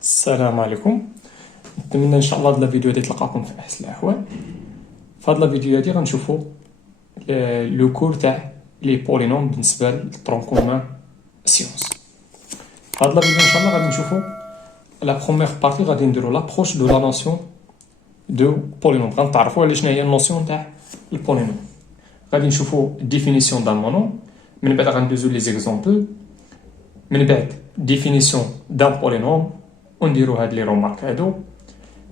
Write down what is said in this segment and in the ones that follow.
السلام عليكم. نتمنى ان شاء الله هاد الفيديو هادي تلقاكم في احسن الاحوال. في هاد الفيديو هادي غنشوفوا لو كور تاع لي بولينوم بالنسبه للطرون كومون سيونس. في هاد الفيديو ان شاء الله غادي نشوفوا لا بروميير بارتي، غادي نديروا لابروش دو لا نوسيون دو بولينوم. غنتعرفوا على شنو هي النوسيون تاع البولينوم. غادي نشوفوا ديفينيسيون دان مونوم، من بعد غندوزو لي زيكزامبل، من بعد ديفينيسيون دان بولينوم، ونديرو هاد لي رومارك هادو،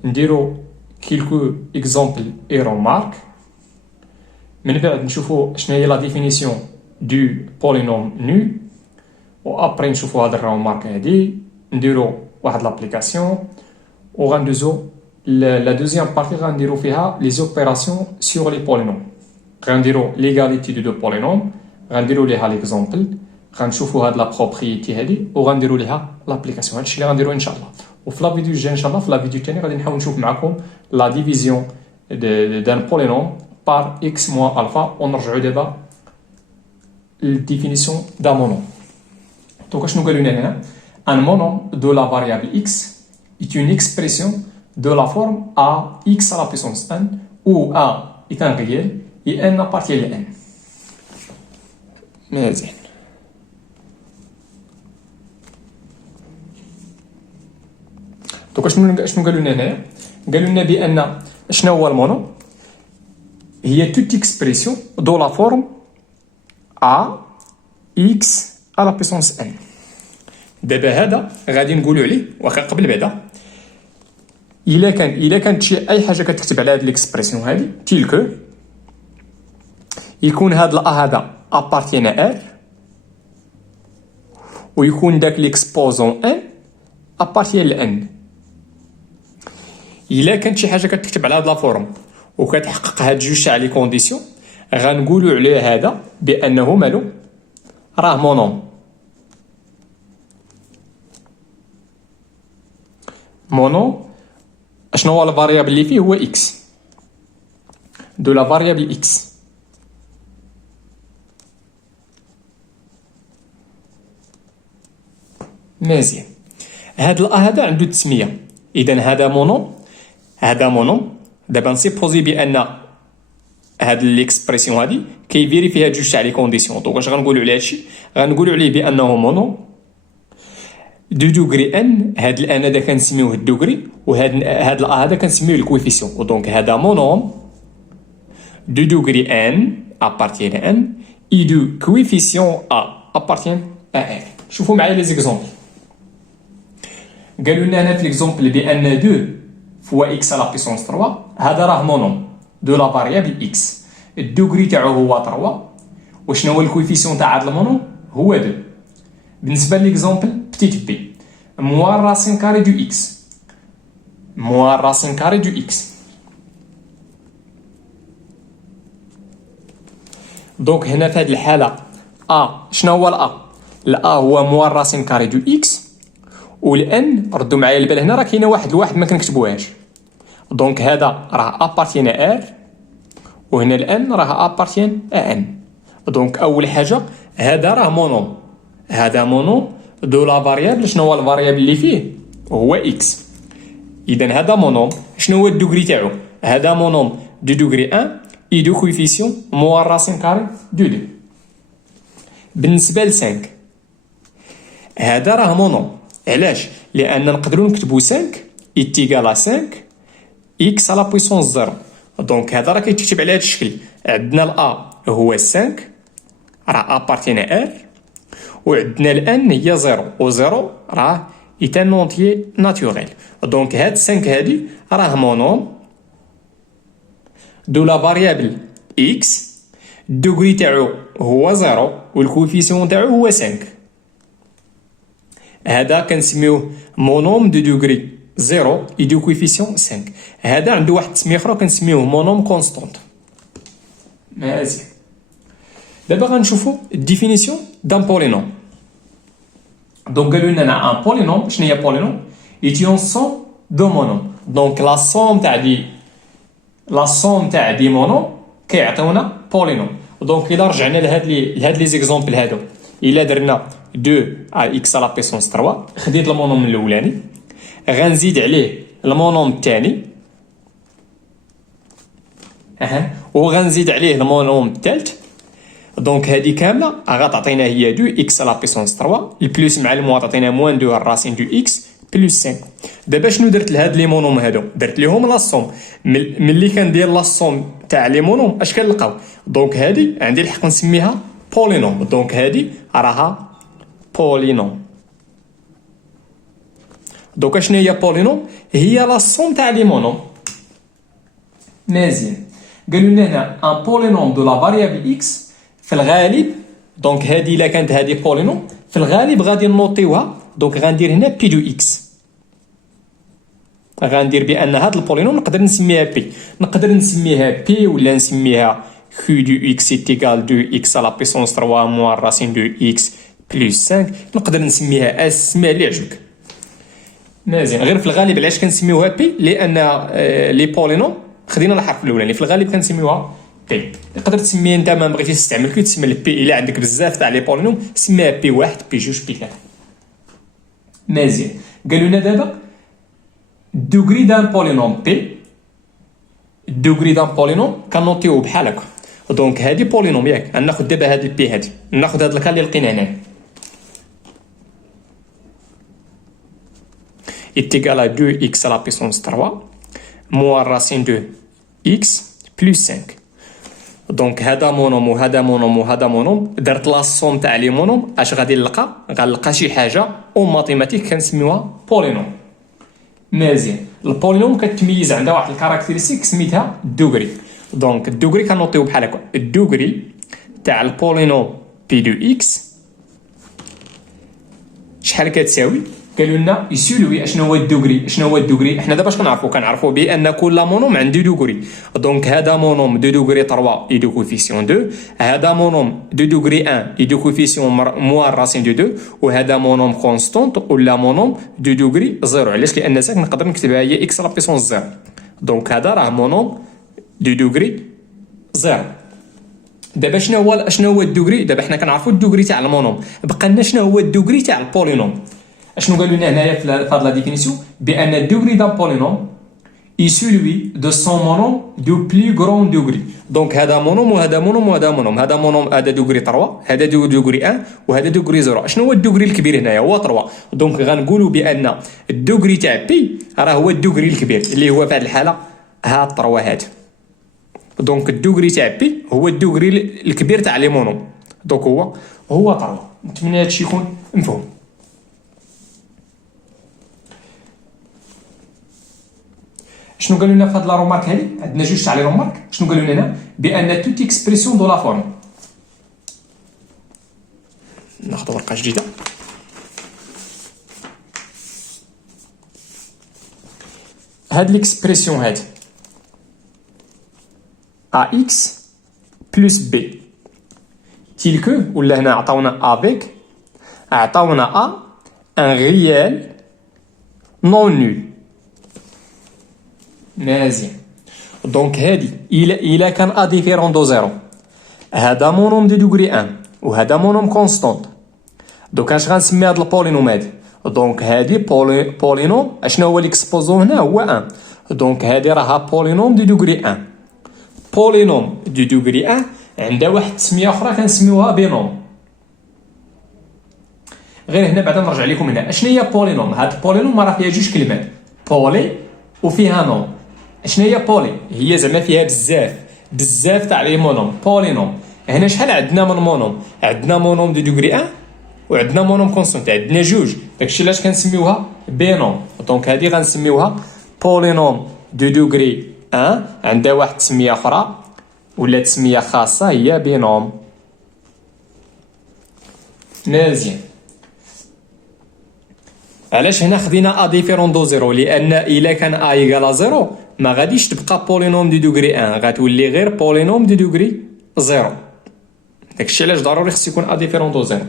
نديرو كيلكو اكزامبل اي رومارك، من بعد نشوفو شنو هي لا ديفينيسيون دو بولينوم نو، و ابري نشوفو هاد الرومارك هادي، نديرو واحد لابليكاسيون، و غندوزو لا دوزيام بارتي غنديرو فيها لي زوبيراسيون سور لي بولينوم. غنديرو ليغاليتي دو دو بولينوم، غنديرو ليها ليكزامبل، غنشوفو هاد لا بروبريتي هادي وغنديرو ليها لابليكاسيون. هادشي اللي غنديرو ان شاء الله. وفي لا فيديو الجاي ان شاء الله، في لا فيديو الثاني غادي نحاول نشوف معكم لا ديفيزيون دان بولينوم بار اكس موان الفا، ونرجعو دابا للديفينيسيون دا مونوم. دونك شنو قالوا لنا هنا؟ ان مونوم دو لا فاريابل اكس est une expression de la forme a x à la puissance n où a est un réel et n appartient à n. مزيان. دونك شنو قالوا لنا هنايا؟ قالوا لنا بان شنو هو المونوم؟ هي توت اكسبريسيون دو لا فورم ا اكس على بيسونس ان. دابا هذا غادي نقولوا عليه، واخا قبل بعدا الا كانت شي اي حاجه كتكتب على هاد ليكسبريسيون هادي تيلكو يكون هاد لا هذا ابارتين ار، ويكون داك ليكسبوزون ان ابارتين لان. الا كانت شي حاجه كتكتب على هاد لا فورم وكتحقق هاد جوج تاع لي كونديسيون، غنقولوا عليه هذا بانه مالو راه مونوم. مونوم شنو هو الفاريابل اللي فيه؟ هو اكس، دو لا فاريابل اكس. مزيان. هاد هذا عنده تسميه، اذا هذا مونوم، هذا مونوم. دابا نسيبوزي بان هاد ليكسبريسيون هادي كيفيري فيها جوج تاع لي كونديسيون. دونك واش غنقولوا على هادشي؟ غنقولوا عليه بانه مونوم دو دوغري ان. هاد الان هذا كنسميوه الدوغري، وهاد هذا كنسميوه الكويفيسيون. دونك هذا مونوم دو دوغري ان ابارتين ان اي دو كويفيسيون ا ابارتين ا ان. شوفوا معايا لي زيكزامبل. قالوا لنا هنا في ليكزامبل بان 2 فوا اكس على بيسونس 3، هذا راه مونوم دو لا فاريابل اكس. الدوغري تاعو هو 3، وشنو هو الكويفيسيون تاع هذا المونوم؟ هو 2. بالنسبه ليكزامبل بتيت بي، موان راسين كاري دو اكس، موان راسين كاري دو اكس. دونك هنا في هذه الحاله شنو هو الا هو موان راسين كاري دو اكس، والان ردوا معايا البال هنا راه كاينه واحد الواحد ما كنكتبوهاش. دونك هذا راه ابارتين ار، وهنا الان راه ابارتين ان. دونك اول حاجه هذا راه مونوم، هذا مونوم دو لا فاريابل. شنو هو الفاريابل اللي فيه؟ هو اكس. اذا هذا مونوم. شنو هو الدوغري تاعو؟ هذا مونوم دو دوغري 1 اي دو كويفيسيون موان راسين كاري دو 2. بالنسبه ل 5 هذا راه مونوم. علاش؟ لان نقدروا نكتبوا 5 ايتيغال 5 اكس على بويسونس 0. دونك هذا راه كيتكتب على هذا الشكل. عندنا الا هو 5 راه ابارتين ار، وعندنا الان هي 0، و 0 راه ايتان اونتيي ناتوريل. دونك هاد 5 هادي راه مونوم دو لا فاريابل اكس، الدوغري تاعو هو 0 والكوفيسيون تاعو هو 5. هذا كنسميوه مونوم دو دوغري 0 اي دو كوفيسيون 5. هذا عنده واحد التسميه اخرى كنسميوه مونوم كونستونت. مزيان. دابا غنشوفوا الديفينيسيون دان بولينوم. دونك قالوا لنا ان بولينوم. شنو هي بولينوم؟ ايتيون سوم دو مونوم. دونك لا سوم تاع دي مونوم كيعطيونا بولينوم. دونك الا رجعنا لهاد لي زيكزامبل هادو، الا درنا 2 على اكس على بيسونس 3، خديت المونوم الاولاني، غنزيد عليه المونوم الثاني وغنزيد عليه المونوم الثالث. دونك هذه كامله غتعطينا هي 2 اكس لا بيسونس 3 البلوس مع الموا تعطينا موان 2 الراسين دو اكس بلوس 5. دابا شنو درت لهاد لي مونوم هادو؟ درت ليهم لاصوم. ملي كندير لاصوم تاع لي مونوم اش كنلقاو؟ دونك هادي عندي الحق نسميها بولينوم. دونك هادي راها بولينوم. دونك شنو هي بولينوم؟ هي لاصوم تاع لي مونوم. مزيان. قالوا لنا هنا ان بولينوم دو لا فاريابل اكس في الغالب. دونك هادي الا كانت هادي بولينوم في الغالب غادي نوطيوها. دونك غندير هنا بي دو اكس. غندير بان هاد البولينوم نقدر نسميها بي. نقدر نسميها بي ولا نسميها كو دو اكس ايكال 2 اكس لا بيسونس 3 موان راسين دو اكس بلس 5. نقدر نسميها اس، سميها اللي يعجبك. مزيان. غير في الغالب علاش كنسميوها بي؟ لان لي بولينوم خدينا الحرف الاولاني في الغالب كنسميوها بي. تقدر تسميه انت ما بغيتيش تستعمل كي تسمي البي. الا عندك بزاف تاع لي بولينوم سميها بي 1 بي 2 بي 3. مزيان. قالوا لنا دابا الدوغري دان بولينوم بي. الدوغري دان بولينوم كنوطيوه بحال هكا. دونك هادي بولينوم ياك. غناخذ دابا هاد البي هادي، ناخذ هاد الكا اللي لقينا هنا égal à 2x à la puissance 3 moins racine de x plus 5. دونك هذا مونوم وهذا مونوم وهذا مونوم. درت لا سوم تاع لي مونوم. اش غادي نلقى؟ غنلقى شي حاجه او ماتيماتيك كنسميوها بولينوم. مزيان. البولينوم كتميز عندها واحد الكاركتيرستيك سميتها الدوغري. دونك الدوغري كنوطيو بحال هكا. الدوغري تاع البولينوم بي دو اكس شحال كتساوي؟ قالوا لنا يسولوي اشنو هو الدوغري. شنو هو الدوغري؟ حنا دابا اش كنعرفوا بان كل مونوم عنده دوغري. دونك هذا مونوم دو دوغري 3 اي دو كوفيسيون 2. هذا مونوم دو دوغري 1 اي دو كوفيسيون موان راسين دو 2. وهذا مونوم كونستونت ولا مونوم دو دوغري 0. علاش؟ لان ساك نقدر نكتبها هي اكس لا بيسونس 0. دونك هذا راه مونوم دو دوغري 0. دابا شنو هو الدوغري؟ دابا حنا كنعرفوا الدوغري تاع المونوم. بقى لنا شنو هو الدوغري تاع البولينوم. اشنو قالوا لنا هنايا في هاد لا ديفينيسيون؟ بان الدوغري دان بولينوم اي سولوي دو سون مونوم دو بلو غران دوغري. دونك هذا مونوم وهذا مونوم وهذا مونوم. هذا مونوم هذا دوغري 3 هذا دوغري 1 وهذا دوغري 0. شنو هو الدوغري الكبير هنايا؟ هو 3. دونك غنقولوا بان الدوغري تاع بي راه هو الدوغري الكبير اللي هو في هذه الحاله ها 3 هذا. دونك الدوغري تاع بي هو الدوغري الكبير تاع لي مونوم. دونك هو 3. نتمنى هادشي يكون مفهوم. شنو قالوا لنا في هاد لا رومارك هادي؟ عندنا جوج تاع لي رومارك. شنو قالوا لنا؟ بان توت اكسبريسيون دو لا فورم. ناخذ ورقه جديده. هاد ليكسبريسيون هادي ax plus b تيل كو ولا هنا عطاونا افيك عطاونا a un réel non nul. مزيان. دونك هادي إلا كان ا ديفيرون دو زيرو. هذا مونوم دو دوغري 1 وهذا مونوم كونستونت. دوك اش غنسمي هاد البولينوم هادي؟ دونك هادي بولينوم. اشنو هو ليكسبوزون هنا؟ هو 1. دونك هادي راها بولينوم دو دوغري 1. بولينوم دو دوغري 1 عندها واحد التسميه اخرى كنسميوها بينوم. غير هنا بعدا نرجع لكم هنا اشنو هي بولينوم. هاد بولينوم راه فيها جوج كلمات بولي وفيها نوم. شنو هي بولي؟ هي زعما فيها بزاف تاع لي مونوم. بولينوم. هنا شحال عندنا من مونوم؟ عندنا مونوم دو دوغري 1 وعندنا مونوم كونستانت. عندنا جوج. داكشي علاش كنسميوها بينوم. دونك هادي غنسميوها بولينوم دو دوغري 1 عندها واحد التسميه اخرى ولا تسميه خاصه هي بينوم. مزيان. علاش هنا خدينا ا ديفيرون دو زيرو؟ لان الا كان ا ايكال زيرو ما غاديش تبقى بولينوم دو دوغري 1 غتولي غير بولينوم دو دوغري 0. داكشي علاش ضروري خص يكون ا ديفيرون دو زيرو.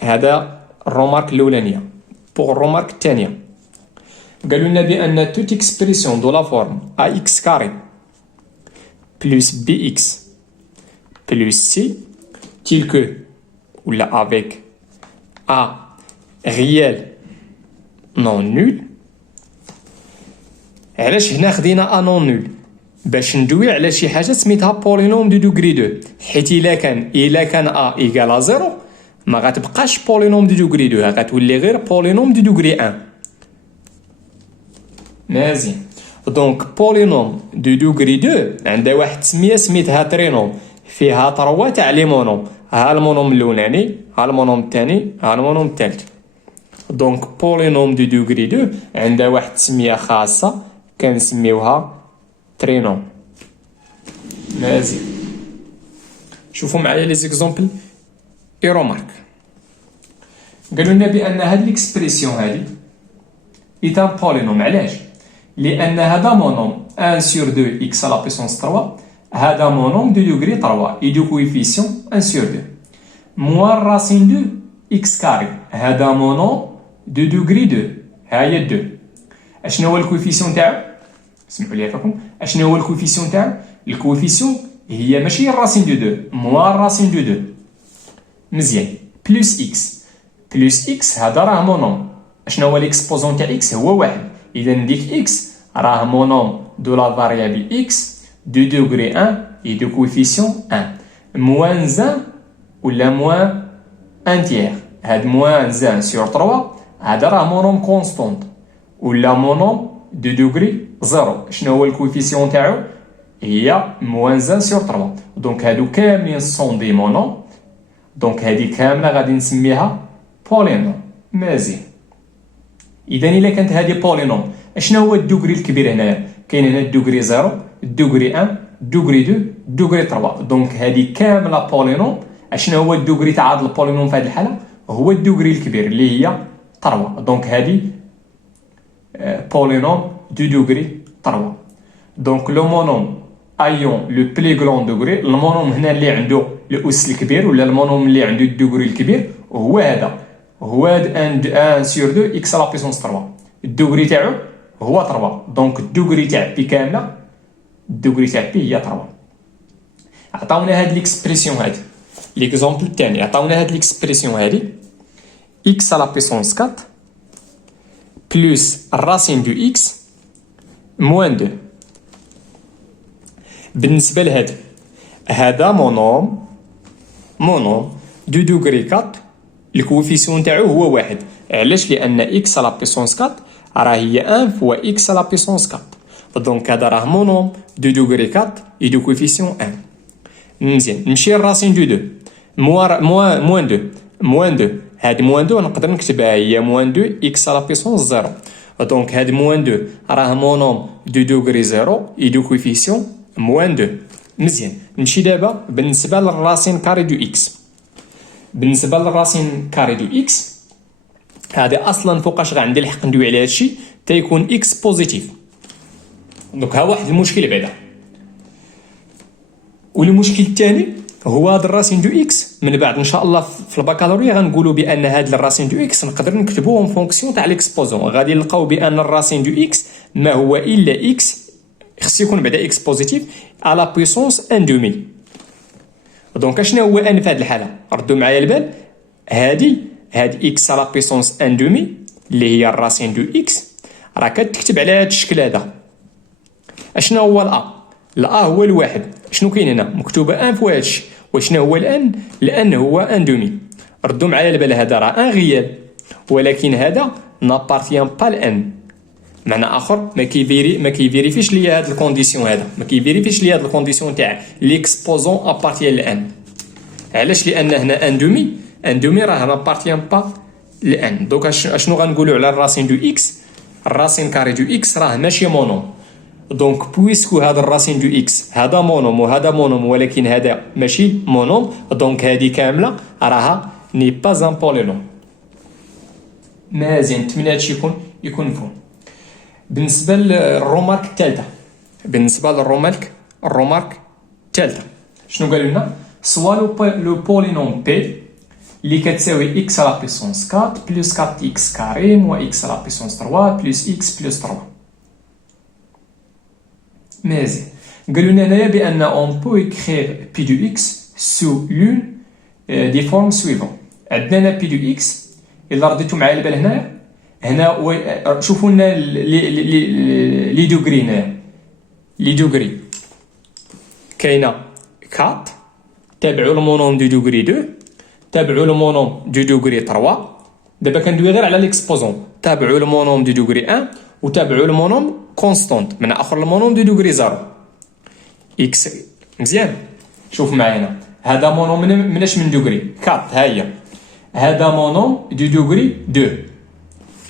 هذا الرومارك الاولانيه. بوغ الرومارك الثانيه قالوا لنا بان توت اكسبريسيون دو لا فورم ا اكس كاري بلس بي اكس بلس سي تيل كو ولا افيك ا réel نون نول. علاش هنا خدينا ا نون نول؟ باش ندوي على شي حاجه سميتها بولينوم دو دوغري 2، حيت الا كان ا ايكال زيرو ما غتبقاش بولينوم دو دوغري 2، غتولي غير بولينوم دو دوغري 1. مزيان. دونك بولينوم دو دوغري 2 عندها واحد التسميه سميتها ترينوم، فيها 3 تاع لي مونوم، ها المونوم الاولاني، ها المونوم الثاني، ها المونوم الثالث. دونك بولينوم دو دوغري 2 عندها واحد التسميه خاصه كنسميوها ترينوم. مزيان. شوفوا معايا لي زيكزامبل اي رومارك. قالوا لنا بان هاد ليكسبريسيون هادي اي ان بولينوم. علاش؟ لان هذا مونوم 1 sur 2 x à la puissance 3، هذا مونوم دو دوغري 3 اي دو كويفيسيون 1 sur 2 موان راسين 2 x كاري، هذا مونوم دو دوغري 2، ها هي 2. اشنو هو الكويفيسيون تاعو؟ اسمحوا لي فيكم، اشنو هو الكويفيسيون تاعو؟ الكويفيسيون هي ماشي الراسين دو 2 موان راسين دو 2. مزيان. بلس اكس، بلس اكس هذا راه مونوم. اشنو هو ليكسبوزون تاع اكس؟ هو واحد. اذا ديك اكس راه مونوم دو لا فاريابل اكس دو دوغري 1 اي دو كويفيسيون 1 موان 1 ولا موان 1 تيير. هاد موان 1 سور 3 هذا راه مونوم كونستونت ولا مونوم دو دوغري 0. شنو هو الكويفيسيون تاعو؟ هي موان 1 سور 3. دونك هادو كاملين سون دي مونوم، دونك هادي كامله غادي نسميها بولينوم. مزيان. اذا الا كانت هادي بولينوم، اشنو هو الدوغري الكبير هنايا؟ كاين هنا الدوغري 0، الدوغري 1، الدوغري 2، الدوغري 3. دونك هادي كامله بولينوم. اشنو هو الدوغري تاع هاد البولينوم في هاد الحاله؟ هو الدوغري الكبير اللي هي 3. دونك هادي بولينوم دو دوغري 3. دونك لو مونوم ايون لو بلي غران دوغري، المونوم هنا اللي عنده الاس الكبير ولا المونوم اللي عنده الدوغري الكبير هو هذا، هو 1 sur 2 x à la puissance 3. الدوغري تاعو هو 3. دونك الدوغري تاع بي كامله، الدوغري تاع بي هي 3. عطاونا هاد ليكسبريسيون هادي. ليكزامبل الثاني عطاونا هاد ليكسبريسيون هادي x à la puissance 4 plus racine de x moins 2. بالنسبه لهاد هذا مونوم دو دوغري 4، الكوفيسيون تاعو هو واحد. علاش؟ لان اكس على بيسونس 4 راه هي 1 فوا اكس على بيسونس 4. دونك هذا راه مونوم دو دوغري 4 اي دو كوفيسيون 1. مزيان. نمشي لراسين دو 2 موان 2 موان 2. هاد موان 2 نقدر نكتبها هي موان 2 اكس على بيسونس 0. دونك هاد موان 2 راه مونوم دو دوغري 0 اي دو كوفيسيون موان 2. مزيان. نمشي دابا بالنسبه للراسين كاري دو اكس. بالنسبه للراسين كاري دو اكس هذا اصلا فوقاش غندير الحق ندوي على هادشي تيكون اكس بوزيتيف. دونك ها واحد المشكل بعدا. والمشكل الثاني هو هذا الراسين دو اكس. من بعد ان شاء الله في البكالوريا غنقولوا بان هذا الراسين دو اكس نقدر نكتبوه اون فونكسيون تاع ليكسبوزون. غادي نلقاو بان الراسين دو اكس ما هو الا اكس، خص يكون بعدا اكس بوزيتيف على بويسونس 1 دومي. دونك اشنو هو ان في هذه الحاله؟ ردوا معايا البال. هاد اكس على بيسونس 1 دومي اللي هي الراسين دو اكس راه كتكتب على هذا الشكل هذا. اشنو هو الا هو الواحد. شنو كاين هنا؟ مكتوبه ان فوا هادشي. وشنو هو الان هو 1 دومي. ردوا معايا البال. هذا راه ان غيال، ولكن هذا نابارتيان با لان. معنى اخر ما كيفيريفيش ليا هاد الكونديسيون هذا، ما كيفيريفيش ليا هاد الكونديسيون تاع ليكسبوزون ابارتيان لان. علاش؟ لان هنا ان دومي راه نابارتيان با لان. دونك اشنو غنقولوا على الراسين دو اكس؟ الراسين كاري دو اكس راه ماشي مونوم. دونك بويسكو هذا الراسين دو اكس هذا مونوم وهذا مونوم ولكن هذا ماشي مونوم، دونك هذه كامله راها ني با ان بولينوم. مزيان. نتمنى هادشي يكون مفهوم. بالنسبه للرومارك الثالثه، الرومارك الثالثه شنو قالوا لنا؟ سوا لو بولينوم بي اللي كتساوي اكس على بيسونس 4 بلس 4 اكس كاري موا اكس على بيسونس 3 بلس اكس بلس 3. مزيان. قالوا لنا هنايا بان اون بو اكرير بي دو اكس سو لون دي فورم سويفون. عندنا بي دو اكس الا رديتو معايا البال هنايا هنا شوفوا لنا لي دوغري هنا، لي دوغري كاينه 4 تابعوا المونوم دو دوغري 2 تابعوا المونوم دو دوغري 3. دابا كندوي غير على ليكسبوزون، تابعوا المونوم دو دوغري 1 وتابعوا المونوم كونستونت من اخر المونوم دو دوغري 0 اكس. مزيان شوف معايا هذا مونوم مناش من دوغري 4 ها هي، هذا مونوم دو دوغري 2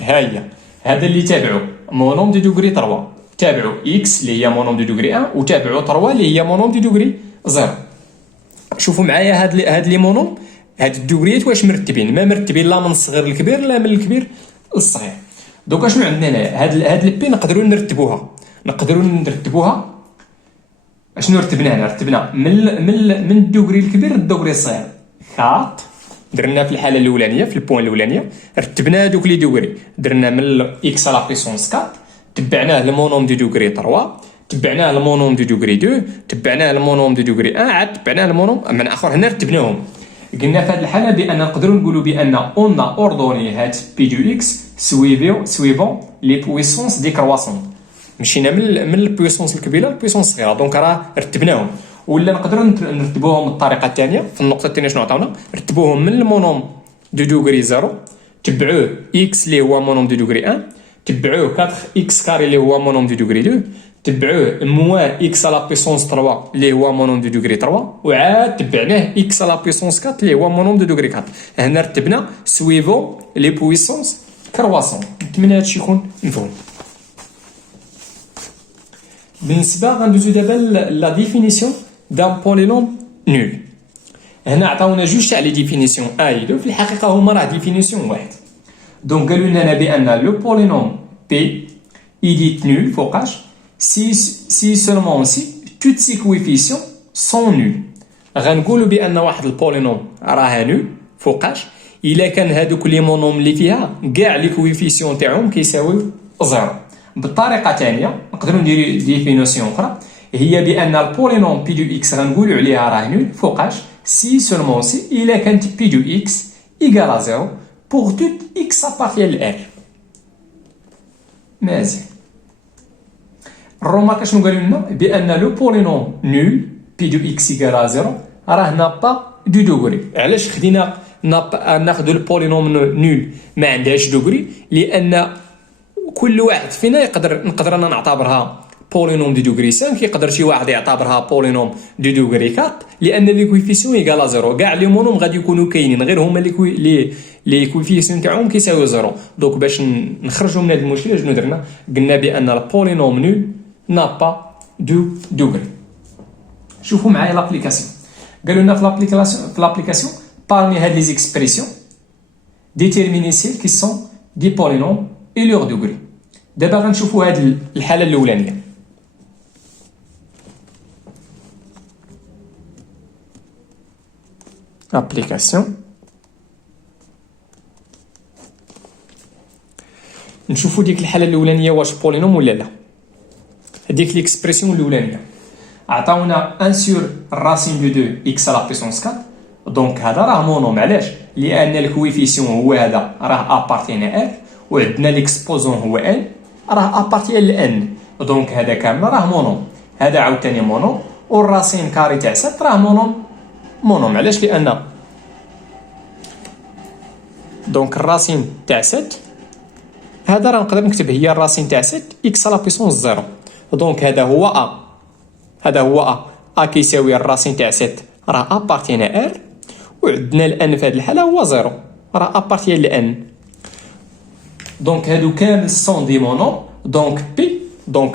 ها هي، هذا اللي تابعوا مونوم دو دوغري 3 تابعوا اكس اللي هي مونوم دو دوغري 1 وتابعوا 3 اللي هي مونوم دو دوغري 0. شوفوا معايا هاد لي مونوم، هاد الدوغريات واش مرتبين؟ ما مرتبين لا من الصغير للكبير لا من الكبير للصغير. دوكا شنو عندنا هنا؟ هاد البي نقدروا نرتبوها شنو رتبنا هنا؟ رتبنا من الدوغري الكبير للدوغري الصغير 4 درنا في الحاله الاولانيه في البوين الاولانيه، رتبنا دوك لي دوغري درنا من اكس على بيسونس 4 تبعناه المونوم دو دوغري 3 تبعناه المونوم دو دوغري 2 تبعناه المونوم دو دوغري 1 عاد تبعناه المونوم من اخر. هنا رتبناهم، قلنا في هذه الحاله بان نقدروا نقولوا بان اون اوردوني هاد بي دو اكس سويفون لي بويسونس ديكرواسون، مشينا من البويسونس الكبيره للبويسونس الصغيره. دونك راه رتبناهم، ولا نقدروا نرتبوهم بالطريقه الثانيه. في النقطه الثانيه شنو عطاونا؟ رتبوهم من المونوم دو دوغري 0 تبعوه اكس اللي هو مونوم دو دوغري 1 تبعوه 4 اكس كاري اللي هو مونوم دو دوغري 2 تبعوه موان اكس على بيسونس 3 اللي هو مونوم دو دوغري 3 وعاد تبعناه اكس على بيسونس 4 اللي هو مونوم دو دوغري 4. هنا رتبنا سويفون لي بويسونس كرواسون. نتمنى هادشي يكون مفهوم. بالنسبه غندوزو دابا لا ديفينيسيون دان بولينوم نول. هنا عطاونا جوج تاع لي ديفينيسيون اي دو، في الحقيقه هما راه ديفينيسيون واحد. دونك قالوا لنا بان لو بولينوم بي إديت نول فوقاش si seulement si toutes ses coefficients sont nuls. غنقولوا بان واحد البولينوم راه نول فوقاش الا كان هادوك لي مونوم اللي فيها كاع لي كويفيسيون تاعهم كيساويو 0. بطريقه ثانيه نقدروا نديروا ديفينيسيون اخرى، هي بان البولينوم بي دو اكس غنقولوا عليها راه نول فوقاش si seulement si الا كانت بي دو اكس ايكال 0 pour toute x appartient à R. مزيان. الرومارك شنو قالوا لنا؟ بان لو بولينوم نول بي دو اكس ايكال 0 راه نابا دو دوغري. علاش خدينا ناخذ البولينوم نول ما عندهاش دوغري؟ لان كل واحد فينا نقدر انا نعتبرها بولينوم دو دوغري 5، يقدر شي واحد يعتبرها بولينوم دو دوغري 4 لان لي كويفيسيون ايكال 0. كاع لي مونوم غادي يكونوا كاينين غير هما لي كويفيسيون تاعهم كيساويو 0. دونك باش نخرجوا من هذا المشكل شنو درنا؟ قلنا بان البولينوم نول n'a pas de degré. شوفوا معايا لابليكاسيون. قالوا لنا في لابليكاسيون parmi هاد لي زيكسبريسيون déterminer celles qui sont des polynômes et leur degré. دابا غنشوفوا هاد الحاله الاولانيه. ابليكاسيون نشوفوا ديك الحاله الاولانيه واش بولينوم ولا لا. هذيك ليكسبريسيون الاولانيه عطاونا 1 سور الراسين دو 2 اكس على بيسونس 4. دونك هذا راه مونوم. علاش؟ لان الكويفيسيون هو هذا راه ابارتين ار وعندنا ليكسبوزون هو ان راه ابارتين لان. دونك هذا كامل راه مونوم. هذا عاوتاني مونوم والراسين كاري تاع 7 راه مونوم. علاش؟ لان دونك الراسين تاع 7 هذا راه نقدر نكتب هي الراسين تاع 7 اكس على بيسونس 0. دونك هذا هو ا كيساوي الراسين تاع 7 راه ابارتين ار وعندنا الان في هذه الحاله هو 0 راه ابارتين لان. دونك هادو كامل سون دي مونوم. دونك بي دو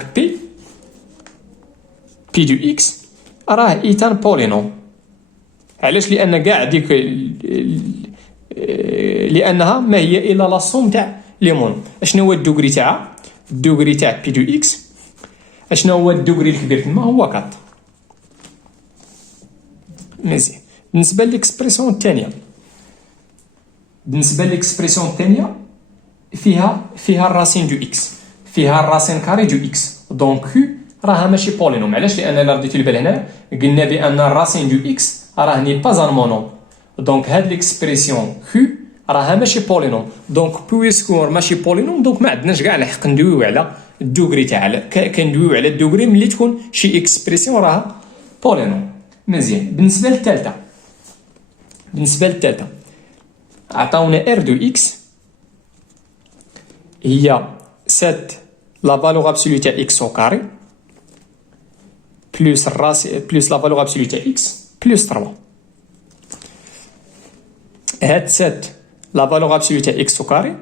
اكس راه ايتان بولينوم. علاش؟ لان كاع ديك لانها ما هي الا لا سوم تاع لي مونوم. اشنو هو الدوغري تاعها؟ الدوغري تاع بي دو اكس اشنو هو الدوغري الكبير تما؟ هو 4. مزيان. بالنسبه للإكسبريسيون الثانيه فيها الراسين دو اكس، فيها الراسين كاري دو اكس. دونك راها ماشي بولينوم. علاش؟ لان الا رديتو البال هنا قلنا بان الراسين دو اكس راه ني با ان مونوم. دونك هاد ليكسبريسيون راها ماشي بولينوم. دونك بويسكو ماشي بولينوم دونك ما عندناش كاع الحق ندويو على الدوغري تاعها، كندويو على الدوغري ملي تكون شي اكسبريسيون راها بولينوم. مزيان. بالنسبه للثالثه عطاونا ار دو اكس هي 7 لا فالور ابسولو تاع اكس او كاري بلس الراسي بلس لا فالور ابسولو تاع اكس بلس 3. هاد 7 لا فالور ابسولو تاع اكس او كاري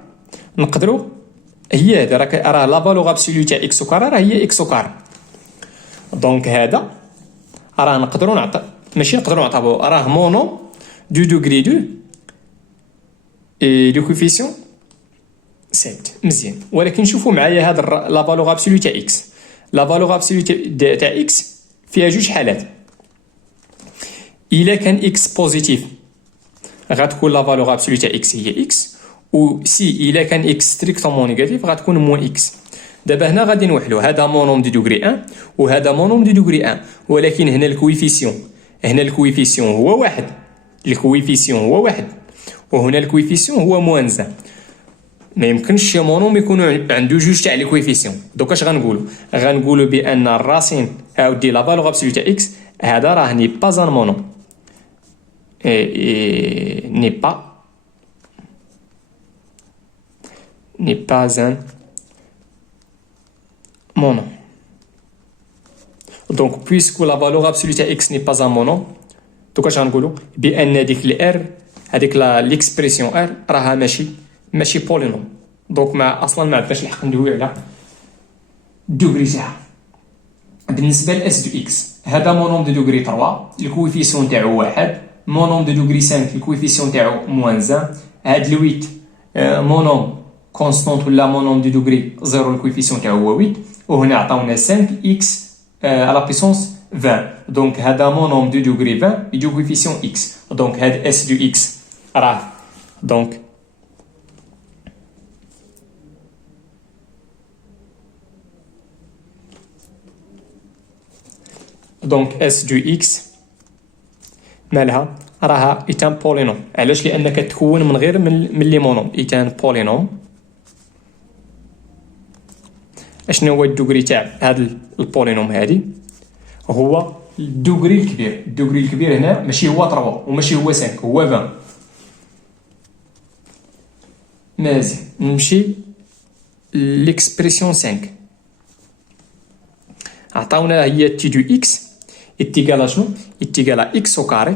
نقدروا هي هذا راه لا فالور ابسولو تاع اكس او كاري راه هي اكس او كاري. دونك هذا راه نقدروا ماشي نقدروا نعتبروا راه مونوم دو دوغري 2 اي دو كوفيسيون 7. مزيان. ولكن شوفوا معايا هاد لا فالور ابسولو تاع اكس. لا فالور ابسولو تاع اكس فيها جوج حالات. الا كان اكس بوزيتيف غتكون لا فالور ابسولو تاع اكس هي اكس، و سي الا كان اكس ستريكتومون نيجاتيف غتكون موان اكس. دابا هنا غادي نوحلوا هذا مونوم دو دوغري 1 وهذا مونوم دو دوغري 1، ولكن هنا الكويفيسيون هو واحد، وهنا الكويفيسيون هو موان زان. ما يمكنش شي مونوم يكونوا عنده جوج تاع لي كويفيسيون. دوك اش غنقولوا بان الراسين اودي لا فالور ابسولو تاع اكس هذا راه ني با ان مونوم ني با ان مونوم. دونك بويسكو لا فالور ابسولو تاع اكس ني با ان مونوم، دوك اش غنقولوا بان ديك الار هذيك ليكسبريسيون ار راها ماشي بولينوم. دونك اصلا ما عندناش الحق ندوي على الدوغري تاعها. بالنسبه لاس دو اكس هذا مونوم دو دوغري 3 الكويفيسيون تاعو واحد، مونوم دو دوغري 5 الكويفيسيون تاعو موان زان، هاد ال 8 مونوم كونستانت ولا مونوم دو دوغري 0 الكويفيسيون تاعو هو 8، وهنا عطاونا 5 اكس على بيسونس 20. دونك هذا مونوم دو دوغري 20 يدو كويفيسيون اكس. دونك هاد اس دو اكس راه دونك اس دو اكس مالها راها ايتان بولينوم. علاش؟ لانك تكون من غير من لي مونوم. ايتان بولينوم اشنو هو الدوغري تاع هاد البولينوم هادي؟ هو الدوغري الكبير. الدوغري الكبير هنا ماشي هو 3 وماشي هو 5، هو 20. مزيان. نمشي ليكسبريسيون 5. عطاونا هي تي دو اكس اتيكال شنو؟ اتيكال اكس او كاري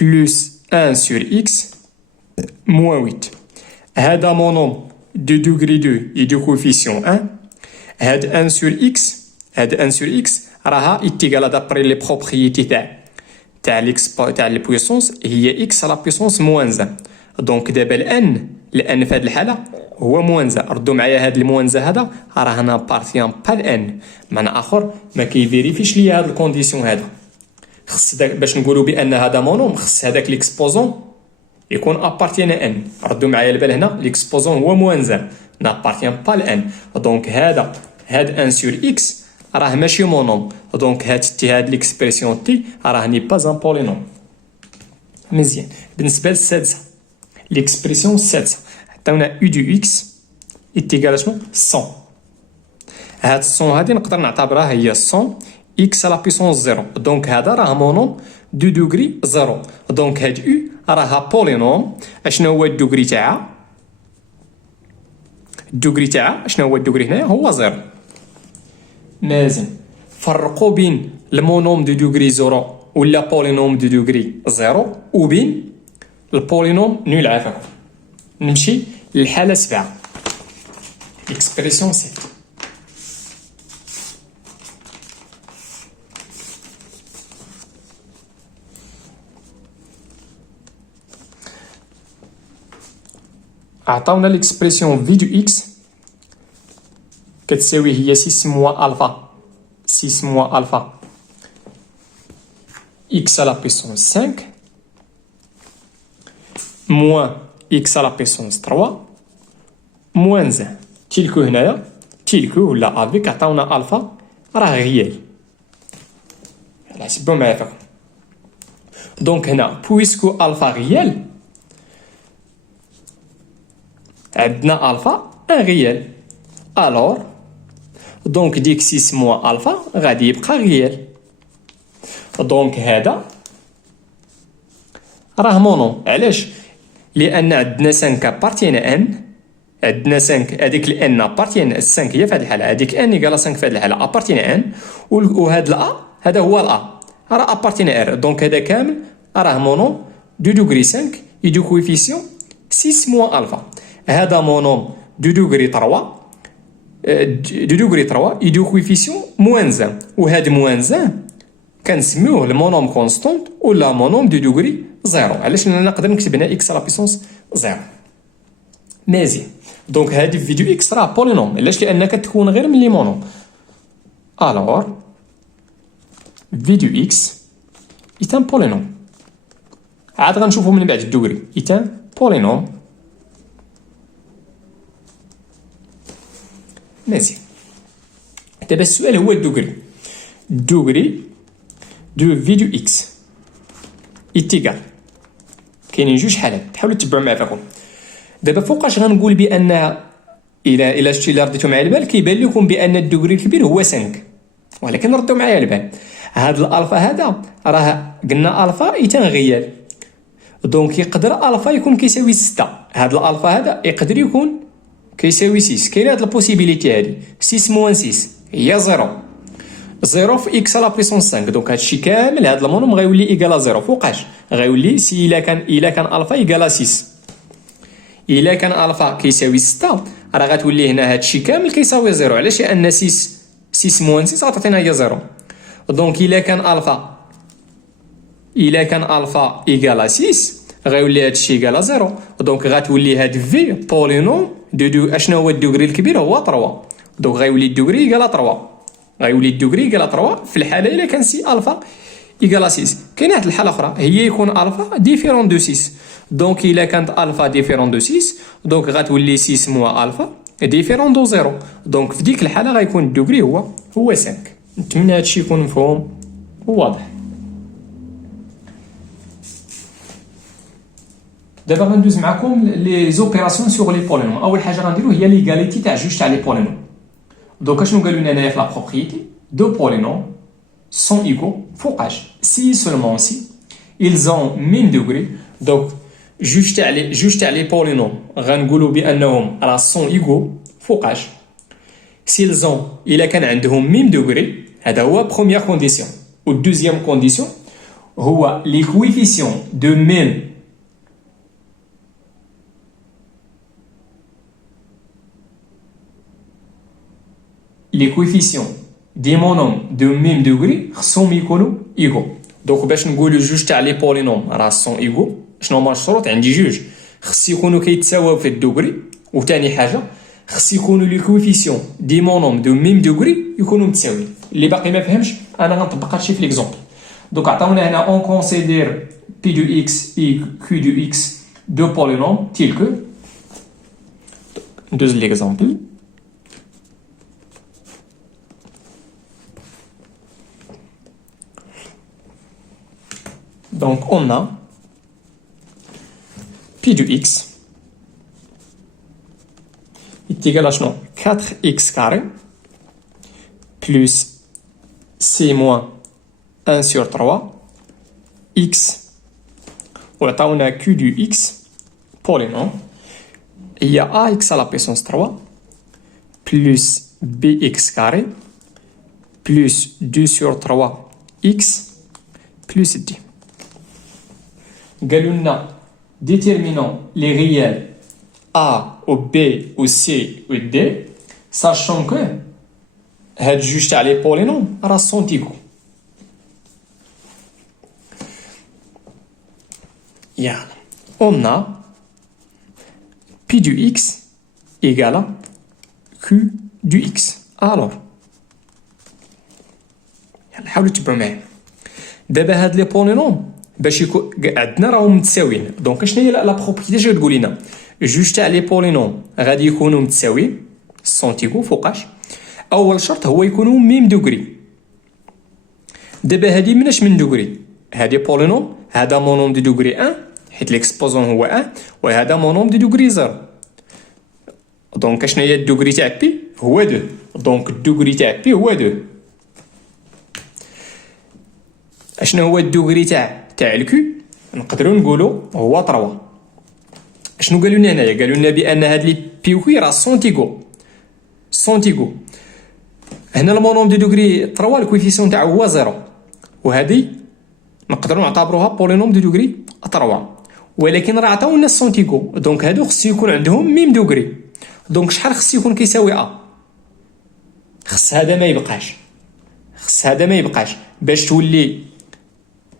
بلس 1 سور اكس موان 8. هذا مونوم دو دوغري 2 يدو كوفيسيون 1. هاد 1 سور اكس راها اتيكال دابري لي بروبريتي تاع البويسونس هي اكس على بويسونس موان زان. دونك دابا الان في هاد الحاله هو موان زان. ردوا معايا هاد الموان زان هذا راه هنا بارتيان با الان، معنى اخر ما كيفيريفيش ليا هاد الكونديسيون هذا. خص باش نقولوا بان هذا مونوم خص هذاك ليكسبوزون يكون ابارتيان ان. ردوا معايا البال هنا ليكسبوزون هو موان زان نابارتيان با الان. دونك هاد 1 سور اكس راه ماشي مونوم. دونك هاد ليكسبريسيون تي راه ني با ان بولينوم. مزيان. بالنسبه للسادسه ليكسبريسيون السادسه عطاونا يو دو اكس اتيكال شنو 100. هاد 100 هادي نقدر نعتبرها هي 100 اكس على بيسونس 0. دونك هذا راه مونوم دو دوغري 0. دونك هاد يو راها بولينوم. اشنو هو الدوغري تاعها؟ شنو هو الدوغري هنا؟ هو 0. مازال فرقوا بين المونوم دو دوغري 0 ولا بولينوم دو دوغري 0 وبين البولينوم نول عافاكم. نمشي للحالة 7 اكسبريسيون 7. عطاونا ليكسبريسيون في دو اكس كتساوي هي 6 موا الفا اكس على بيسونس 5 موان اكس على بيسونس 3 موان زان. تيلكو هنايا ولا افيك عطاونا الفا راه غيال. على حسبوا معايا فيكم. دونك هنا بويسكو الفا غيال عندنا الفا ان ريال. الور دونك ديك 6 موان الفا غادي يبقى ريال. دونك هذا راه مونوم. علاش؟ لان عندنا 5 ابارتين ان، عندنا 5 هذيك الان ابارتين 5 هي في هذه الحاله، هذيك ان ايكال 5 في هذه الحاله ابارتين ان، وهذا الا هذا هو الا راه ابارتين ار. دونك هذا كامل راه مونوم 2 دوغري 5 يدو كويفيسيون 6 موان الفا. هذا مونوم 2 دوغري 3 2 دوغري 3 يدو كويفيسيون موان 1، وهذا موان 1 كنسميوه المونوم كونستونت ولا مونوم 2 دوغري 0. علاش؟ لان نقدر نكتب هنا اكس لا بيسونس 0. مزيان. دونك هذه في فيديو اكس راه بولينوم. علاش؟ لان كتكون غير من لي مونوم. الور فيديو اكس ايتان بولينوم. عاد غنشوفو من بعد الدوغري. ايتان بولينوم. مزيان. دابا السؤال هو الدوغري. الدوغري دو فيديو اكس ايتيغال. كاينين جوج حالات، حاولوا تتبعوا معايا فيكم. دابا فوقاش غنقول بان الى شتي الا رديتو معايا البال كيبان لكم بان الدوغري الكبير هو 5، ولكن ردوا معايا البال. هاد الالفا هذا راه قلنا الفا ايتان غيال، دونك يقدر الفا يكون كيساوي 6. هاد الالفا هذا يقدر يكون كيساوي 6. كاين هاد البوسيبيليتي هادي 6 موان 6 هي 0. 0 في اكس لا بيسونس 5. دونك هادشي كامل هاد المونوم غيولي ايكالا 0. فوقاش غيولي سي الا كان الفا ايكالا 6. الا كان الفا كيساوي 6 راه غتولي هنا هادشي كامل كيساوي 0. علاش؟ لان 6 موان 6 غتعطينا هي 0. دونك الا كان الفا ايكالا 6 غيولي هادشي ايكالا 0. دونك غتولي هاد في بولينوم دو اشنا هو الدوغري الكبير هو 3. دونك غيولي الدوغري ايكالا 3. غيولي الدوغري ايكالا 3 في الحاله الا كان سي الفا ايكالا 6. كاينه واحد الحاله اخرى هي يكون الفا ديفيرون دو 6. دونك الا كانت الفا ديفيرون دو 6 دونك غتولي 6 موا الفا ديفيرون دو 0. دونك في ديك الحاله غيكون الدوغري هو 5. نتمنى هادشي يكون مفهوم وواضح. دابا غندوز معكم لي زوبيراسيون سوغ لي بولينوم. اول حاجه غنديرو هي ليغاليتي تاع جوج تاع لي بولينوم. دونك اشنو قالوا لنا هنايا في لا بروبريتي؟ دو بولينوم sont égaux فوقاش si seulement si ils ont même degré. دونك جوج تاع لي بولينوم غنقولوا بانهم راه sont égaux فوقاش s'ils ont الا كان عندهم même degré. هذا هو بروميير كونديسيون. و دوزيام كونديسيون هو لي كويفيسيون دو même les coefficients des monômes de même degré خصهم يكونوا ايغو. دونك باش نقولوا جوج تاع لي بولينوم راه سون ايغو شنو هما الشروط؟ عندي جوج خص يكونوا كيتساواو في الدوغري، وثاني حاجه خص يكونوا لي كويفيسيون دي مونوم دو ميم دوغري يكونوا متساويين. اللي باقي ما فهمش انا غنطبق هادشي في ليكزومبل. دونك عطاونا هنا اون كونسيدير بي دو اكس اي كيو دو اكس دو بولينوم تيل كو. ندوز ليكزومبل. Donc on a pi de x est égal à 4x carré plus c moins 1 sur 3 x. On a q du x polynôme. Il y a ax à la puissance 3 plus bx carré plus 2 sur 3 x plus d. قالوا لنا déterminons les réels A ou B ou C ou D sachant que هاد جوج تاع لي بولينوم راه sont égaux. يلا on a P du X égale à Q du X. alors يلا حاولوا تبعوا معايا. دابا هاد لي بولينوم باش يكون عندنا راهم متساويين. دونك شنو هي لا بروبريتي اش غتقول لنا؟ جوج تاع لي بولينوم غادي يكونوا متساويين سونتيغو. فوقاش اول شرط هو يكونوا ميم دوغري. دابا هادي مناش من دوغري؟ هادي بولينوم، هذا مونوم دو دوغري 1 حيت ليكسبوزون هو 1 وهذا مونوم دو دوغري 0. دونك شنو هي الدوغري تاع بي؟ هو 2. دونك الدوغري تاع بي هو 2. اشنو هو الدوغري تاع الكو؟ نقدروا نقولوا هو 3. شنو قالوا لنا هنايا؟ قالوا لنا بان هاد لي بي وكي راه سونتيغو. هنا المونوم دو دوغري 3 الكويفيسيون تاعو هو 0، وهذه نقدروا نعتبروها بولينوم دو دوغري 3. ولكن راه عطاونا السونتيغو، دونك هادو خص يكون عندهم ميم دوغري. دونك شحال خص يكون كيساوي خص هذا ما يبقاش باش تولي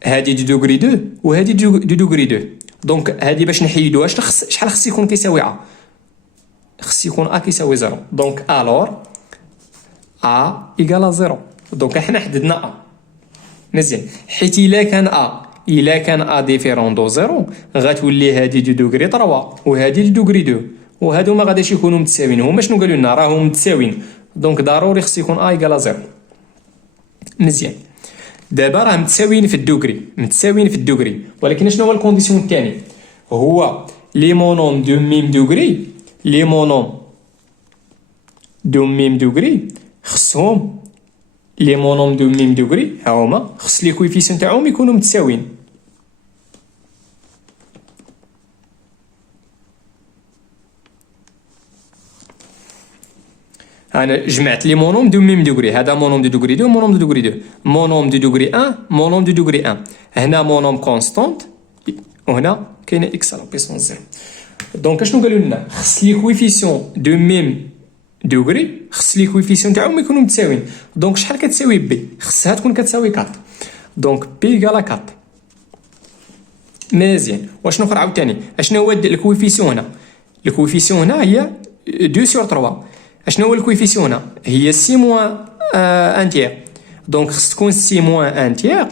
هادي دو دوغري 2 وهادي دو دوغري 2. دونك هادي باش نحيدوها شحال خص يكون كيساوي خص يكون كيساوي 0. دونك الور ايكال 0. دونك حنا حددنا مزيان، حيت الا كان ديفيرون دو 0 غتولي هادي دو دوغري 3 وهادي دو دوغري 2، وهادو ما غاديش يكونوا متساويين. هما شنو قالوا لنا؟ راهم متساويين، دونك ضروري خص يكون ايكال 0. مزيان، دابا راه متساويين في الدوغري، ولكن شنو هو الكونديسيون الثاني؟ هو لي مونوم دو ميم دوغري خصهم لي مونوم دو ميم دوغري ها هما خص لي كويفيسيون تاعهم يكونوا متساويين. انا جمعت لي مونوم دو ميم دوغري، هذا مونوم دو دوغري 2 مونوم دو دوغري 2 مونوم دو دوغري 1 مونوم دو دوغري 1. هنا مونوم كونستانت وهنا كاينه اكس على بيسونس 0. دونك شنو قالوا لنا؟ خص لي كويفيسيون دو ميم دوغري خص لي كويفيسيون تاعهم يكونوا متساويين. دونك شحال كتساوي بي؟ خصها تكون كتساوي 4. دونك بي ايكال 4. مزيان، واشنو اخر عاوتاني؟ اشنو هو الكويفيسيون هنا؟ الكويفيسيون هنا هي 2 sur 3. اشنو هو الكويفيسيون هنا؟ هي 6 موان ان تيير. دونك خص تكون 6 موان ان تيير.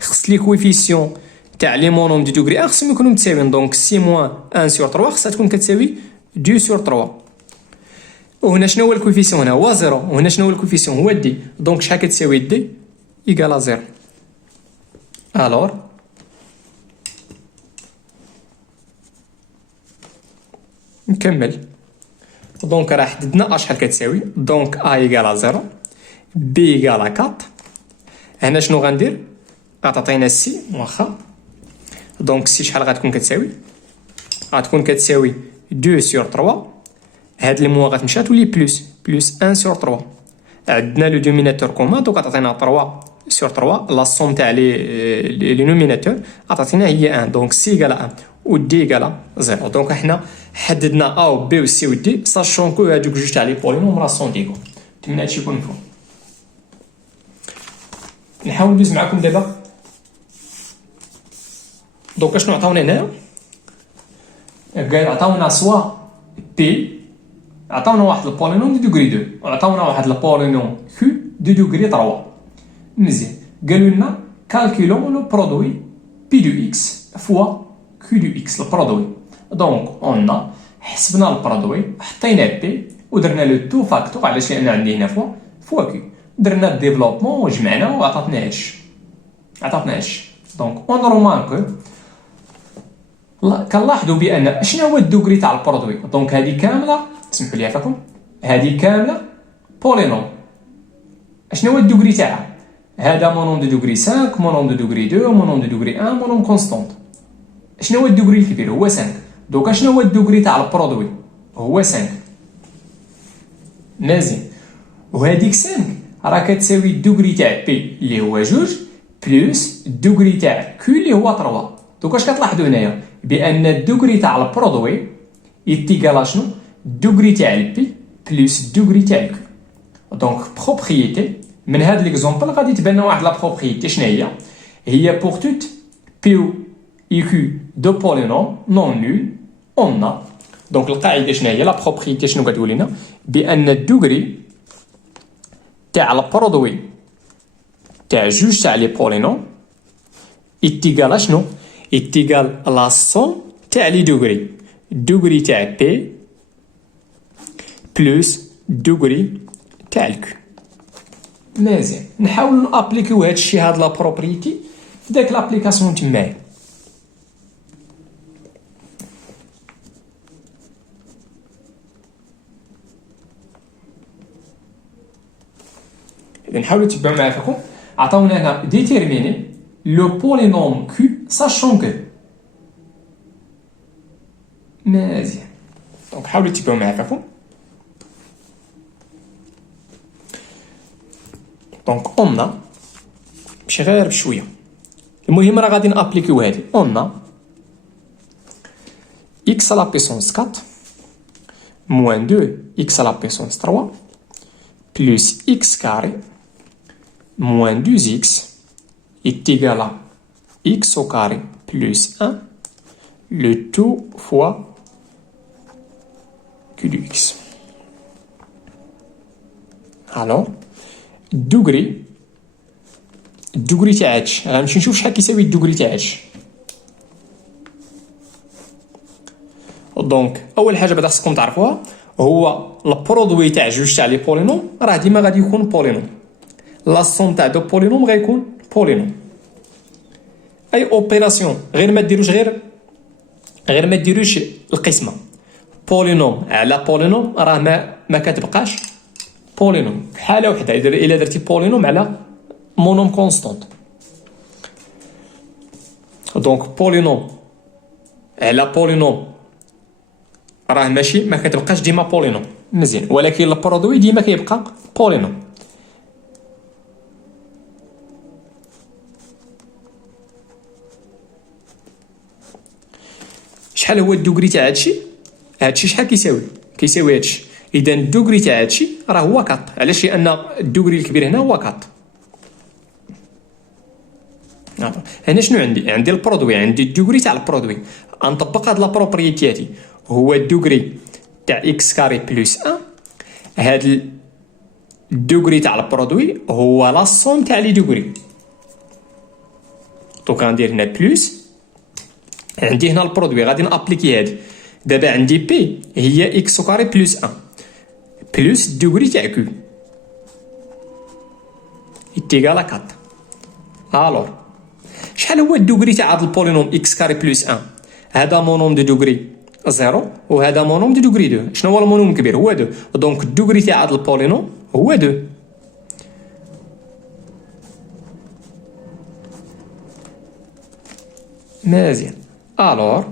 خص لي كويفيسيون تاع لي مونوم دو دوغري 1 خصهم يكونوا متساويين. دونك 6 موان 1 sur 3 خصها تكون كتساوي 2 sur 3. وهنا شنو هو الكويفيسيون؟ هنا هو 0، وهنا شنو هو الكويفيسيون؟ هو دي. دونك شحال كتساوي دي؟ ايكال 0. الور نكمل. دونك راه حددنا شحال كتساوي. دونك ايكال 0 بي ايكال 4. هنا شنو غندير؟ عطاتينا سي واخا. دونك سي شحال غتكون كتساوي؟ غتكون كتساوي 2 sur 3. هاد الموا غتمشى تولي بلس 1 sur 3. عندنا لو دوميناتور كومان، دونك عطاتينا 3 sur 3. لا سوم تاع لي نوميناتور عطاتينا هي 1. دونك سي ايكال 1 و دي ايكال 0. دونك حنا حددنا و بي و سي و دي ساشون كو هادوك جوج تاع لي بولينوم راه سونتيغو. نتمنى هادشي يكون مفهوم. نحاول ندوز معكم دابا. دونك اشنو عطاونا هنايا؟ قال عطاونا سوا بي، عطاونا واحد البولينوم دو دوغري 2 وعطاونا واحد البولينوم كو دو دوغري 3. مزيان، قالوا لنا كالكولون لو برودوي بي دو اكس فوا كو دو اكس البرودوي. دونك اون حسبنا البرودوي، حطينا بي ودرنا لو تو فاكتور، علاش؟ لان عندي هنا فوا كو. درنا الديفلوبمون وجمعنا وعطاتنا هادشي. دونك اون روماركو كنلاحظوا بان شنو هو الدوغري تاع البرودوي. دونك هذه كامله، سمحوا لي عفاكم، هذه كامله بولينوم. شنو هو الدوغري تاعها؟ هذا مونوم دو دوغري 5 مونوم دو دوغري 2 مونوم دو دوغري 1 مونوم كونستانت. شنو هو الدوغري الكبير؟ هو 5. دوكا شنو هو الدوغري تاع البرودوي؟ هو 5. مزيان، وهذيك 5 راه كتساوي الدوغري تاع بي اللي هو 2 بلس الدوغري تاع كو اللي هو 3. دوكا اش كتلاحظوا هنايا؟ بان الدوغري تاع البرودوي يتيكالا شنو؟ الدوغري تاع البي بلس الدوغري تاع الكو. دونك بروبريتي من هذا ليكزومبل غادي تبان واحد لا بروبريتي. شنو هي؟ بور توت بي او اي كيو دو بولينوم نون نول اون ا. دونك القاعده شنو هي؟ لا بروبريتي شنو كتقول لنا؟ بان الدوغري تاع البرودوي تاع جوج تاع لي بولينوم يتيكالا شنو؟ يتيكال لا سوم تاع لي دوغري، الدوغري تاع بي بلس الدوغري تاع الكو. مزيان، نحاول نابليكيو هادشي هاد لا بروبريتي في داك لابليكاسيون تمايا. إذا نحاولوا نتبعوا معايا فيكم. عطاونا هنا ديتيرميني لو بولينوم كيو ساشون كو. مزيان. دونك حاولوا تتبعوا معايا فيكم. دونك اون ماشي غير بشويه، المهم راه غادي نابليكيو هادي. اون x à la puissance 4 moins 2x à la puissance 3 plus x carré moins 2x est égal à x au carré plus 1 le tout fois q de x. Alors الدوغري تاع هادشي غنمشي نشوف شحال كيساوي الدوغري تاع هادشي. دونك اول حاجه بعدا خصكم تعرفوها هو البرودوي تاع جوج تاع لي بولينوم راه ديما غادي يكون بولينوم. لا سوم تاع دو بولينوم غيكون بولينوم. اي اوبيراسيون غير ما ديروش القسمه بولينوم على بولينوم راه ما كتبقاش بولينوم. حاله وحده الا درتي بولينوم على مونوم كونستانت. دونك بولينوم على بولينوم راه ماشي ما كتبقاش ديما بولينوم مزيان، ولكن البرودوي ديما كيبقى بولينوم. شحال هو الدوغري تاع هادشي شحال كيساوي هادشي. اذا الدوغري تاع هادشي راه هو 4. علاش؟ لان الدوغري الكبير هنا هو 4. هنا شنو عندي البرودوي، عندي الدوغري تاع البرودوي. غنطبق هاد لا بروبريتي هادي، هو الدوغري تاع اكس كاري بلس 1. هاد الدوغري تاع البرودوي هو لا سوم تاع لي دوغري. دونك غندير هنا بلس، عندي هنا البرودوي غادي نابليكي هادي. دابا عندي بي هي اكس كاري بلس 1 بلس الدوغري تاع كيو يتيغال 4. الوغ شحال هو الدوغري تاع هاد البولينوم اكس كاري بلس 1؟ هذا مونوم دو دوغري 0 وهذا مونوم دو دوغري 2. شنو هو المونوم الكبير؟ هو 2. دونك الدوغري تاع هاد البولينوم هو 2. مزيان. الوغ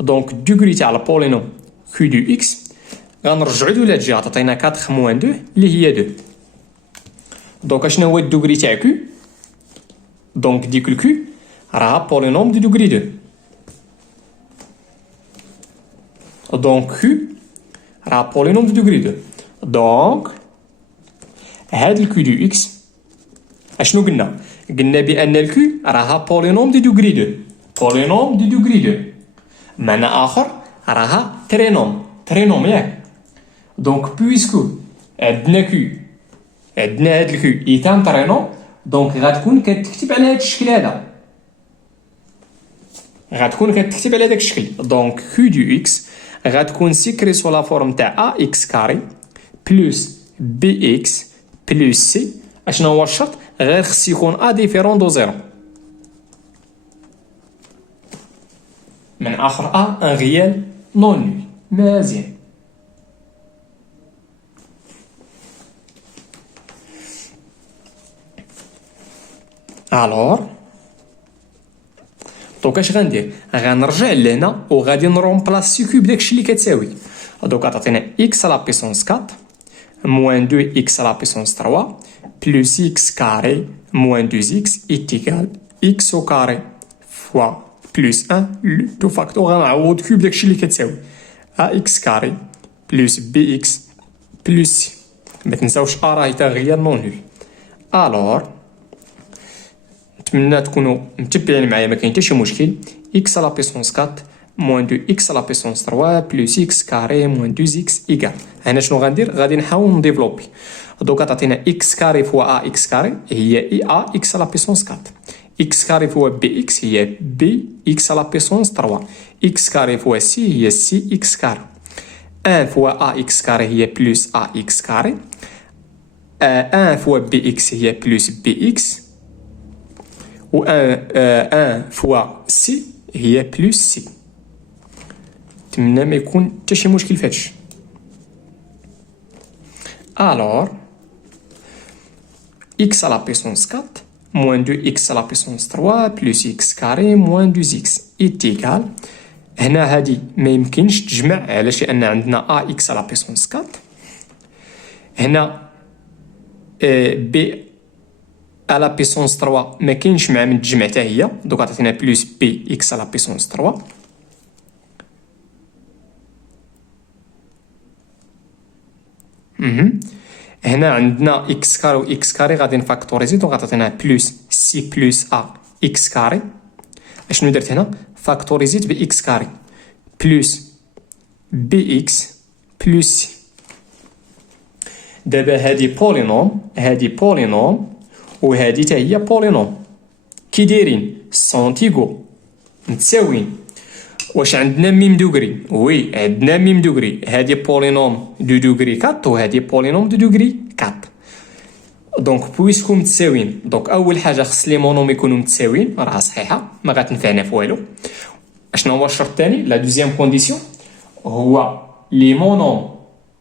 دونك الدوغري تاع البولينوم كيو دو اكس غنرجعو لهاد الجهه. عطينا 4 موان 2 اللي هي 2. دونك شنو هو الدوغري تاع كيو؟ دونك ديك الكيو راها بولينوم دو دوغري 2. دونك كيو راه بولينوم دو دوغري 2. دونك هاد الكيو دو اكس اشنو قلنا بان الكيو راها بولينوم دو دوغري 2. بولينوم دو دوغري 2 معنى اخر راها ترينوم ياك. دونك بويسكو عندنا كيو عندنا هاد الكيو ايتان ترينوم، دونك غتكون كتكتب على هاد الشكل هذا، على داك الشكل. دونك كيو دو اكس غتكون سيكري سو لا فورم تاع ا اكس كاري بلس بي اكس بلس سي. اشنو هو الشرط؟ غير خص يكون ا ديفيرون دو زيرو. من اخر ا ان ريال نون نول. مزيان. الوغ دونك اش غندير؟ غنرجع لهنا وغادي نرومبلاسي كيو بداكشي اللي كتساوي. دونك عطينا اكس على بيسونس 4 موان 2 اكس على بيسونس 3 بلس اكس كاري موان 2 اكس ايتيكال اكس او كاري فوا بلس 1 دو فاكتور. غنعوض كيو بداكشي اللي كتساوي ا اكس كاري بلس بي اكس بلس سي. ما تنساوش ا راهي تا غير نون نول. الوغ نتمنى تكونوا متبعين معايا، ما كاين حتى شي مشكل. اكس على بيسونس 4 موان 2 اكس على بيسونس 3 بلس اكس كاري موان 2 اكس ايكال. هنا شنو غندير؟ غادي نحاول نديفلوبي. دوكا تعطينا اكس كاري فوا ا اكس كاري هي اي ا اكس على بيسونس 4. اكس كاري فوا بي اكس هي بي اكس على بيسونس 3. اكس كاري فوا سي هي سي اكس كاري. 1 فوا ا اكس كاري هي بلس ا اكس كاري. 1 فوا بي اكس هي بلس بي اكس. و 1 فوا سي هي بلس سي. نتمنى ما يكون حتى شي مشكل فهادشي. الوغ x à la puissance 4 moins 2x à la puissance 3 plus x carré moins 2x est égal. هنا هادي ما يمكنش تجمع علاش لأن عندنا ax à la puissance 4. هنا b à la puissance 3 ما كاينش مع من تجمع حتى هي دوك عطاتنا بلس b x à la puissance 3. هنا عندنا x كاري و x كاري غادي نفاكتوريزي دونك غتعطينا بلس c بلس a x كاري. اشنو درت هنا فاكتوريزيت ب x كاري بلس bx بلس c. دابا هادي بولينوم وهادي حتى هي بولينوم كي دايرين سونتيغو متساويين. واش عندنا ميم دوغري؟ وي عندنا ميم دوغري. هادي بولينوم دو دوغري 4 وهادي بولينوم دو دوغري 4. دونك بويسكو متساويين دونك اول حاجه خص لي مونوم يكونوا متساويين راه صحيحه ما غتنفعنا في والو. اشنو هو الشرط الثاني لا دوزيام كونديسيون هو لي مونوم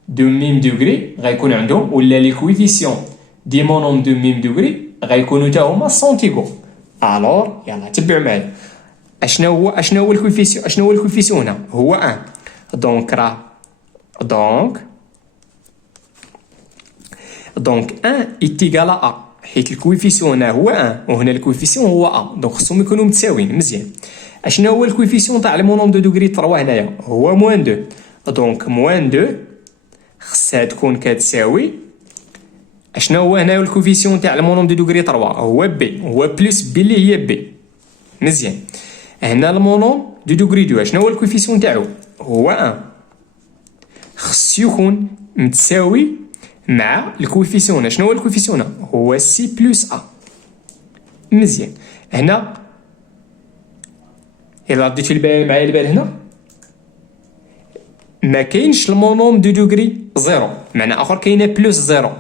دو ميم دوغري غيكون عندهم ولا لي كويفيسيون دي مونوم دو ميم دوغري غيكونوا حتى هما سونتيغو. الور يلا تبعوا معايا اشنو هو الكويفيسيون هنا هو 1 دونك 1 ايتيغال ا حيت الكويفيسيون هنا هو 1 وهنا الكويفيسيون هو ا دونك خصهم يكونوا متساويين مزيان. اشنو هو الكويفيسيون تاع المونوم دو دوغري 3 هنايا هو موان 2 دونك موان 2 خصها تكون كتساوي اشنو هو هنا الكويفيسيون تاع المونوم دو دوغري 3 هو بي هو بلس بي اللي هي بي مزيان. هنا المونوم دو دوغري 2 شنو هو الكويفيسيون تاعو هو 1 خص يكون متساوي مع الكويفيسيون. شنو هو الكويفيسيون هو سي بلس ا مزيان. هنا الا رديت في البال معايا البال هنا ما كاينش المونوم دو دوغري 0 معنى اخر كاينه بلس 0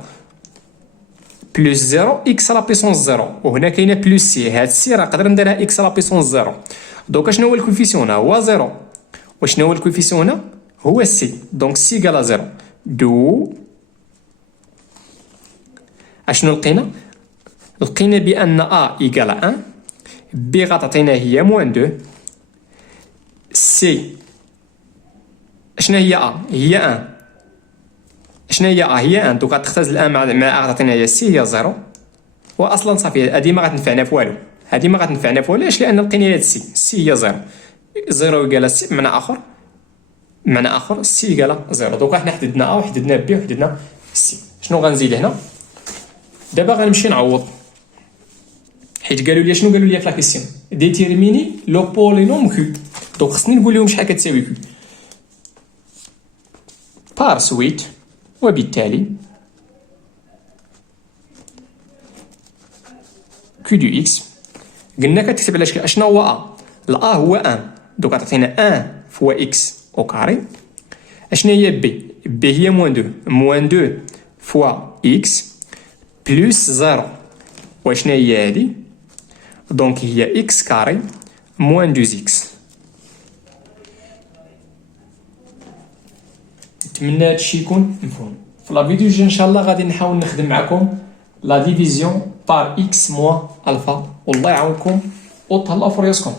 بلس 0 اكس لا بيسونس 0 وهنا كاينه بلس سي. هاد سي راه نقدر نديرها اكس لا بيسونس 0 دونك شنو هو الكويفيسيون هو 0 وشنو هو الكويفيسيون هنا هو سي دونك سي ايكال 0 دو. اشنو لقينا بان ا ايكال 1 بي غتعطينا هي موان 2 سي شنو هي ا هي 1 شنو هي ا هي 1 دونك غتختزل الان مع غتعطينا هي سي هي 0 واصلا صافي هادي ما غتنفعنا في والو علاش لان لقينا هاد سي هي 0 ايكال سي بمعنى اخر سي ايكال 0 دونك حنا حددنا ا وحددنا بي وحددنا سي. شنو غنزيد هنا دابا غنمشي نعوض حيت قالوا لي في لا كيسيون ديتيرميني لو بولينوم كيو دونك خصني نقول لهم شحال كتساوي كيو بار سويت وبالتالي كيو دو اكس قلنا كتكتب على شكل اشنا هو ا لا هو 1 دونك عطينا 1 فوا اكس او كاري. اشنا هي بي هي موان 2 فوا اكس بلس 0 واشنا هي هادي دونك هي اكس كاري موان 2 اكس. نتمنى هادشي يكون مفهوم. في لا فيديو الجاي ان شاء الله غادي نحاول نخدم معكم لا ديفيزيون بار اكس موا الفا والله يعاونكم وتهلاو في راسكم.